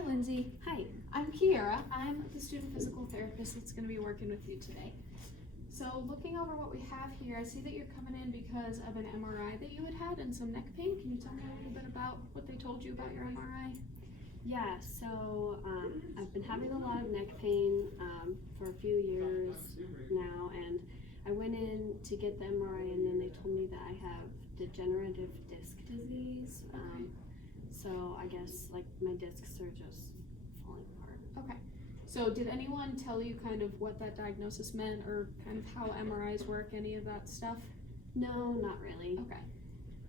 Hi, Lindsay. Hi. I'm Kiara. I'm the student physical therapist that's going to be working with you today. So looking over what we have here, I see that you're coming in because of an MRI that you had and some neck pain. Can you tell me a little bit about what they told you about your MRI? Yeah, so I've been having a lot of neck pain for a few years now, and I went in to get the MRI, and then they told me that I have degenerative disc disease. So I guess like my discs are just falling apart. Okay. So did anyone tell you kind of what that diagnosis meant or kind of how MRIs work, any of that stuff? No, not really. Okay.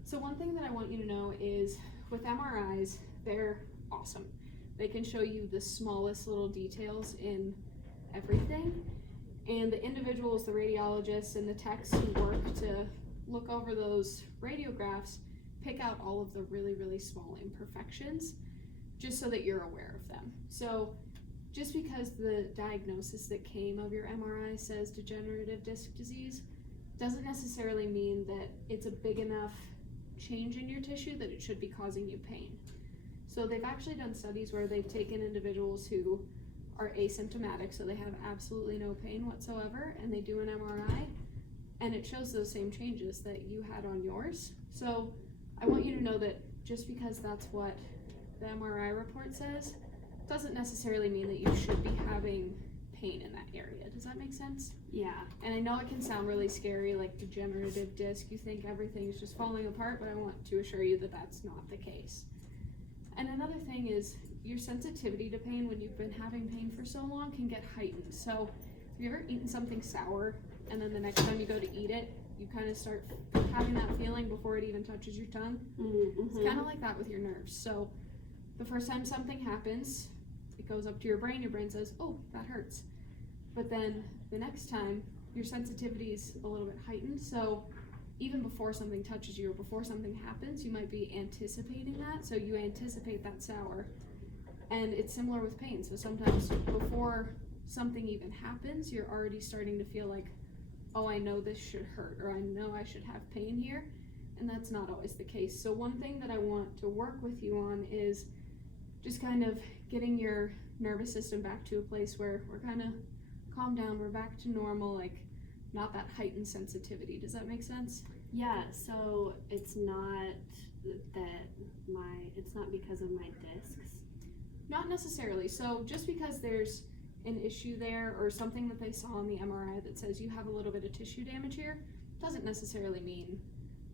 So one thing that I want you to know is with MRIs, they're awesome. They can show you the smallest little details in everything. And the individuals, the radiologists and the techs who work to look over those radiographs pick out all of the really, really small imperfections just so that you're aware of them. So just because the diagnosis that came of your MRI says degenerative disc disease doesn't necessarily mean that it's a big enough change in your tissue that it should be causing you pain. So they've actually done studies where they've taken individuals who are asymptomatic, so they have absolutely no pain whatsoever, and they do an MRI, and it shows those same changes that you had on yours. So I want you to know that just because that's what the MRI report says, doesn't necessarily mean that you should be having pain in that area. Does that make sense? Yeah. And I know it can sound really scary, like degenerative disc, you think everything's just falling apart, but I want to assure you that that's not the case. And another thing is your sensitivity to pain when you've been having pain for so long can get heightened. So have you ever eaten something sour and then the next time you go to eat it, you kind of start having that feeling before it even touches your tongue? Mm-hmm. It's kind of like that with your nerves. So the first time something happens, it goes up to your brain says, oh, that hurts. But then the next time, your sensitivity is a little bit heightened. So even before something touches you or before something happens, you might be anticipating that. So you anticipate that sour. And it's similar with pain. So sometimes before something even happens, you're already starting to feel like, oh, I know this should hurt, or I know I should have pain here. And that's not always the case. So one thing that I want to work with you on is just kind of getting your nervous system back to a place where we're kind of calmed down, we're back to normal, like not that heightened sensitivity. Does that make sense? Yeah, so it's not it's not because of my discs? Not necessarily. So just because there's an issue there or something that they saw on the MRI that says you have a little bit of tissue damage here, doesn't necessarily mean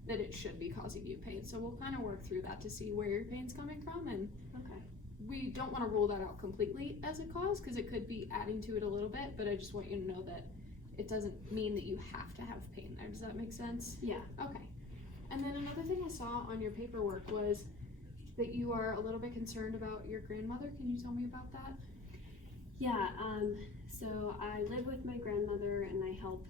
that it should be causing you pain. So we'll kind of work through that to see where your pain's coming from, and Okay. we don't want to rule that out completely as a cause because it could be adding to it a little bit, but I just want you to know that it doesn't mean that you have to have pain there. Does that make sense? Yeah. Okay. And then another thing I saw on your paperwork was that you are a little bit concerned about your grandmother. Can you tell me about that? Yeah, so I live with my grandmother and I help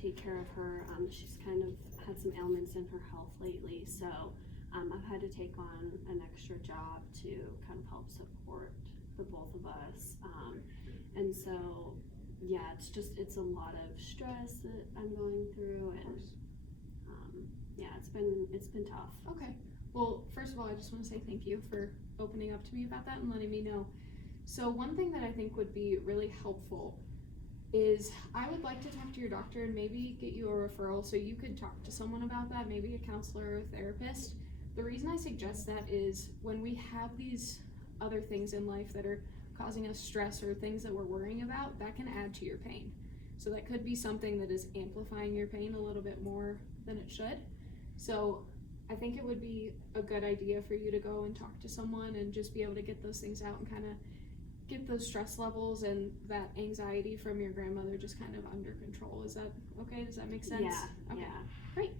take care of her. She's kind of had some ailments in her health lately, so I've had to take on an extra job to kind of help support the both of us. And so, yeah, it's a lot of stress that I'm going through, and yeah, it's been tough. Okay. Well, first of all, I just want to say thank you for opening up to me about that and letting me know. So one thing that I think would be really helpful is I would like to talk to your doctor and maybe get you a referral so you could talk to someone about that, maybe a counselor or a therapist. The reason I suggest that is when we have these other things in life that are causing us stress or things that we're worrying about, that can add to your pain. So that could be something that is amplifying your pain a little bit more than it should. So I think it would be a good idea for you to go and talk to someone and just be able to get those things out and kind of get those stress levels and that anxiety from your grandmother just kind of under control. Is that okay? Does that make sense? Yeah. Okay. Yeah. Great.